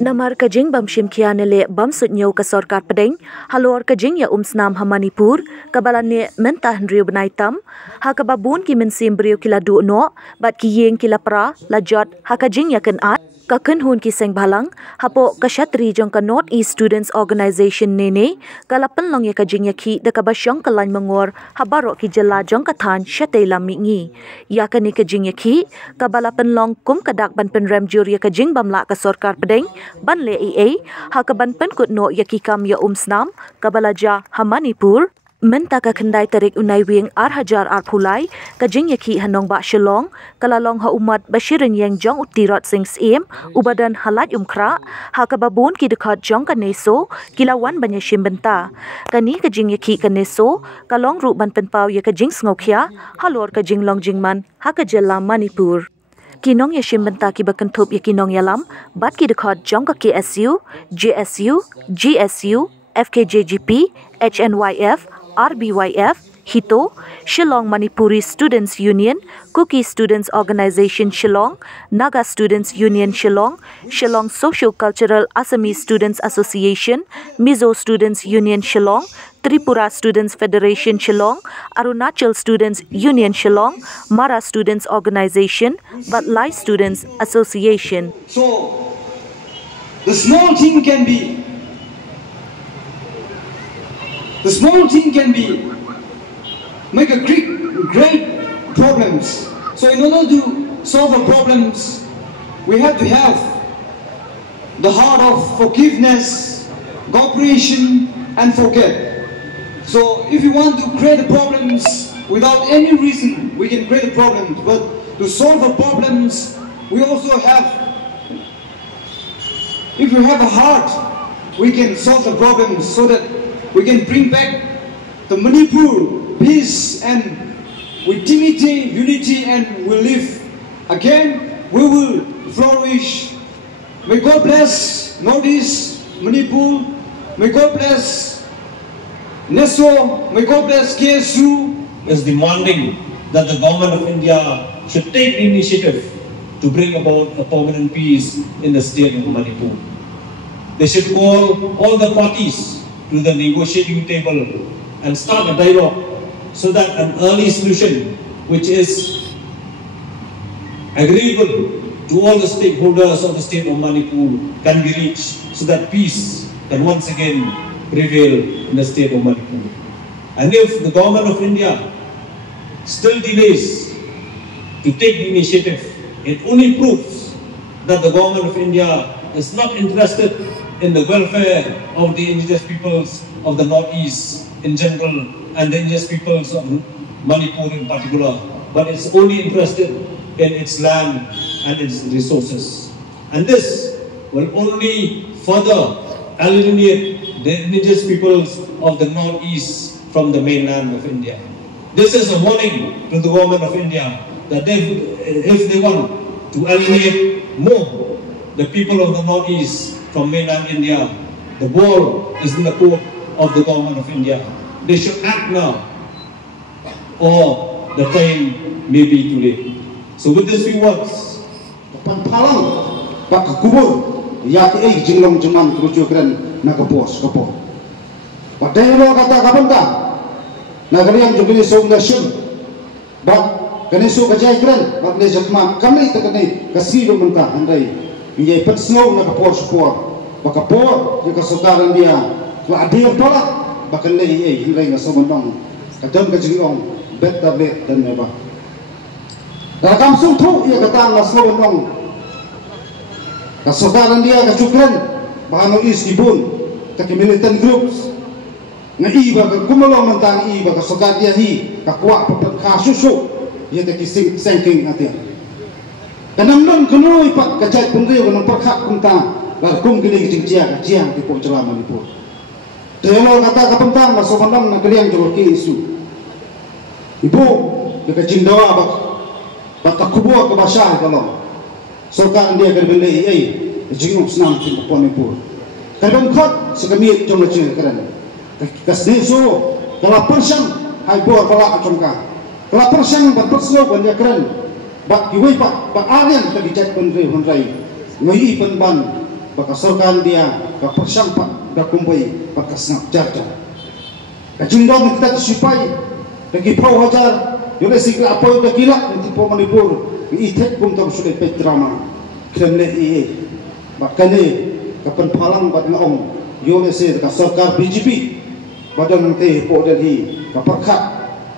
Namar kajing bam shimkiane le bam sutnyo ka sarkar pedeng halor kajing ya umsnam ha Manipur kabalane mentah ndriu benaitam ha kababun ki mensim brio kila du no bat ki yeng kila pra lajat ha kajing ya kan at ka kan hun ki seng balang hapo kashatri jong ka North East Students Organization nene kalapan long ya kajing ya ki da kabasyong kalan mangor habaro ki jala jong ka than shatay lami ngi ya kani kajing ya ki kabalapan long kum kadak ban penrem jur ya kajing bamla ka sarkar pedeng ban le ea ha kaban pen kut no ya ki kam ya umsnam kabalaja ha Manipur menta ka khandai tarik unai wing ar hajar ar phulai ka jing yakhi hanong ba shillong kalalong ha umat bashirin yang jong utirat sing sim ubadan halat umkhra ha ka babun ki dekhat jong ka neso kilawan banya shim benta kani ka jing yakhi ka neso kalong ru ban pen pau ya ka jing sngokhya halor ka jing long jing man ha ka jela Manipur kinong ya shim benta ki bakanthop ya kinong yalam bat ki dekhat jong ka KSU JSU GSU FKJGP HNYF RBYF, HITO, Shillong Manipuri Students Union, Kuki Students Organization Shillong, Naga Students Union Shillong, Shillong Socio-Cultural Assamese Students Association, Mizo Students Union Shillong, Tripura Students Federation Shillong, Arunachal Students Union Shillong, Mara Students Organization, Batlai Students Association. So, the small thing can be make a great problems. So in order to solve the problems, we have to have the heart of forgiveness, cooperation, and forget. So if you want to create the problems without any reason, we can create the problems. But to solve the problems, we also have, if you have a heart, we can solve the problems so that we can bring back the Manipur peace and with dignity, unity, and we live again. We will flourish. May God bless Northeast Manipur. May God bless Neso. May God bless KSU. Is demanding that the government of India should take the initiative to bring about a permanent peace in the state of Manipur. They should call all the parties to the negotiating table and start a dialogue so that an early solution which is agreeable to all the stakeholders of the state of Manipur can be reached so that peace can once again prevail in the state of Manipur. And if the government of India still delays to take the initiative, it only proves that the government of India is not interested in the welfare of the indigenous peoples of the Northeast in general and the indigenous peoples of Manipur in particular, but it's only interested in its land and its resources. And this will only further alienate the indigenous peoples of the Northeast from the mainland of India. This is a warning to the government of India that if they want to alienate more the people of the Northeast from mainland India, the ball is in the court of the government of India. They should act now, or the time may be too late. So with these few words, Ia pun snow na kapor support, bakapor jika sokaran dia, kalau ada tolak, bahkan lagi hingga yang semandang, kadang kejengong, bet dan meba. Dalam kampung tu ia kata ngas semandang, kasokaran dia kecukran, bahkan is ibun, kaki militant groups, ngai baka kumalong mentang baka sokar dia hi, kakuak pepat kasusu, ia tak kising sengking hati. Kanam kenoi pak kajat pundri kanam perkhak kunta larkum kini kecing ciang di pok celah Manipur. Telo kata kapentang masuk mandang nak kalian jawab ke isu. Ibu dekat Jindawa bak kubur ke basah kalau sokan dia berbeli jinguk senam di Manipur. Kadang kot sekamit cuma cing keren. Kasih so kalau persang hai bor kalau acungka. Kalau persang berperslo banyak keren. bat kiwai bat arian ta gijat penri honrai ngai penban baka sorkan dia ka persang pat da kumbai baka snap jarja ka jingdong kita supai lagi pau hajar yole sikla apoy da gila nanti po Manipur itek kum ta sudah pe drama kremle bat kane ka penpalang bat ngong yole se ka sarkar BJP badan nanti po dari ka perkhat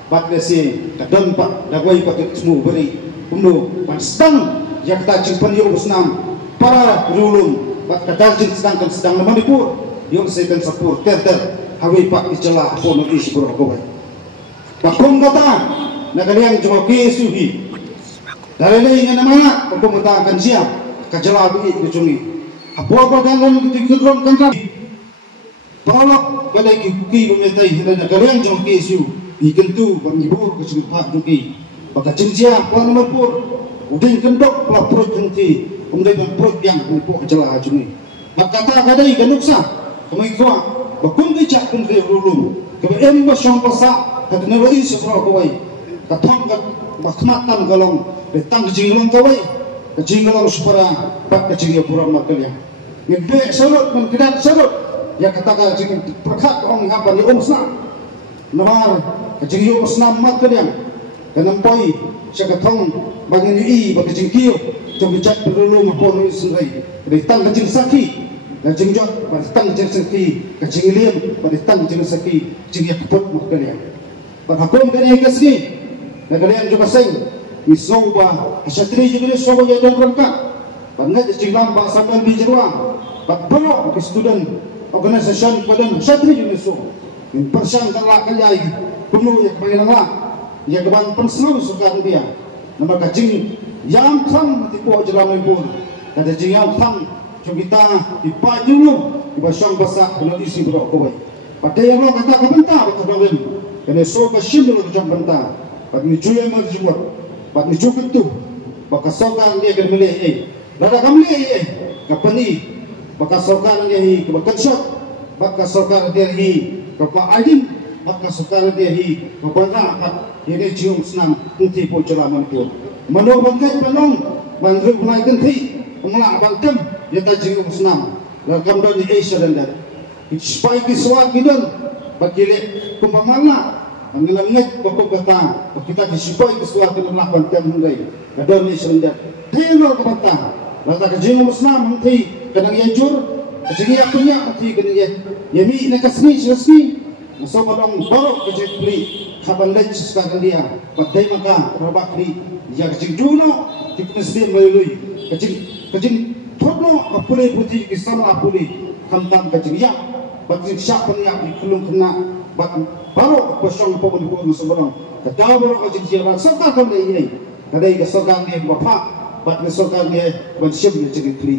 bat lesi ka don pat da goi pat semu beri umno bat stang yang ta jimpan yo usnam para rulun bat kadajin sedang na Manipur yung second sapur terter hawi pak icela pono isi bro ko bat kong kata nagaliang jo kesuhi dalele nga namana kung mata kan siya kajala bi kucungi apo gangan dikron kan palok balai ki bumetai nagaliang jo kesu ikentu bangibur kucungi pak duki baka cinsia po Manipur udin kendok pla perut nanti kemudian perut yang untuk kejala juni makata kadai kanuksa kami kuat bakun kicak pun ke rulum kemudian basong pasak kadneloi sesra kawai katang kat bakmatan galong betang jinglong kawai jinglong supara bak kejingya pura makalya ngbe sorot men kedat sorot ya kataga jing perkhat ong hapan di umsna namar kejingya umsna makalya kanampoi syakatong bagi ni bagi jingkiyo jomjat perlu mapon sendiri ditang kecing saki dan jingjot ditang kecing saki kecing liam ditang kecing saki jing yakput makalian berhakum dari kesini negalian juga sing misoba asyatri juga soba ya dan rangka banget jinglam bahasa dan bijeruang bakbolo student organization badan asyatri juga so in persan kalak kayai penuh ya kebanyakan ya keban personal suka dia nama kacing yang thang tipu jalan Manipur kada jing yang thang kita ipa julu iba syang basak kena isi bro koi pada yang lo kata kabenta betul betul kena so ka shimul jam benta pad ni juye mar jumot pad ni jukut tu baka sokan dia ker mele lada kamle kapani baka sokan dia hi baka shot baka sokan dia hi kapa adin baka sokan dia hi kapa na ini cium senang nanti po jalan Manipur mano bangkai panong bandru bunai kenti umla bangkem yata jingu senam lakam don di Asia dan dat ispai kiswa kidon bakile kumpamana angilanget bako kata kita ispai kiswa kidon la bangkem ngai kadon ni sendat telo kapata lata ka jingu senam nanti kanang yajur jingi apunya nanti kanang yemi nakasni sesni so balong baru kejepli kapan lej sekarang dia padai maka rabakri ya kecing juno diknesdi melalui kecing thotno apule putih kisama apule kantam kecing ya kecing siapa yang dikelung kena baru kosong pokok di seberang kata baru kecing siapa serta kau ini kadai kesokan dia bapak bat kesokan dia bersiap kecing kli